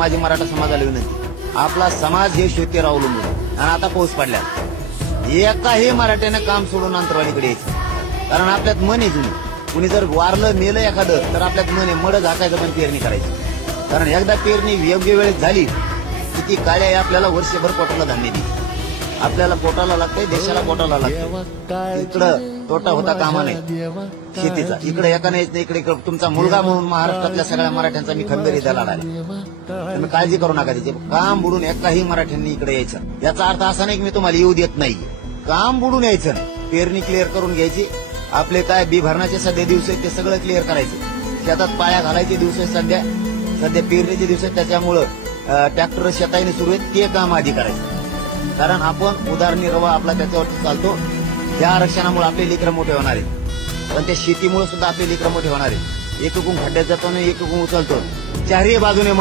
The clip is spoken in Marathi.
माझी मराठा समाजाला विनंती, आपला समाज हे शेतीवर अवलंबून आणि आता पाऊस पडल्या एकाही मराठ्यानं काम सोडून अंतरवालीकडे यायचं, कारण आपल्यात मन आहे जुनी. कुणी जर वारलं मेलं एखादं तर आपल्यात मन आहे मड झाकायचं पण पेरणी करायची, कारण एकदा पेरणी योग्य वेळेत झाली की ती काळ्या आपल्याला वर्षभर पोटाला धान्य देईल. आपल्याला पोटाला लागतंय, देशाला पोटाला लागतंय. इकडं तोटा होता कामा नाही शेतीचा. इकडे एका नाही इकडे तुमचा मुलगा म्हणून महाराष्ट्रातल्या सगळ्या मराठ्यांचा मी खंबीर द्यायला लागला. तुम्ही काळजी करू नका, त्याचे काम बुडून एकाही मराठ्यांनी इकडे यायचं. याचा अर्थ असा नाही की मी तुम्हाला येऊ देत नाही, काम बुडून यायचं नाही. पेरणी क्लिअर करून घ्यायची, आपले काय बी भरण्याचे सध्या दिवस आहेत ते सगळं क्लिअर करायचे. शेतात पाया घालायचे दिवस आहेत सध्या पेरणीचे दिवस आहेत, त्याच्यामुळं ट्रॅक्टर शेताने सुरू आहेत ते काम आधी करायचं. कारण आपण उदारनिर्वाह आपला त्याच्यावरती चालतो. या आरक्षणामुळे आपले लेकरं मोठे होणार आहेत, पण त्या शेतीमुळे सुद्धा आपले लेकरं मोठे होणार आहेत. एक खड्ड्यात जातो आणि एक उचलतो, चारही बाजूने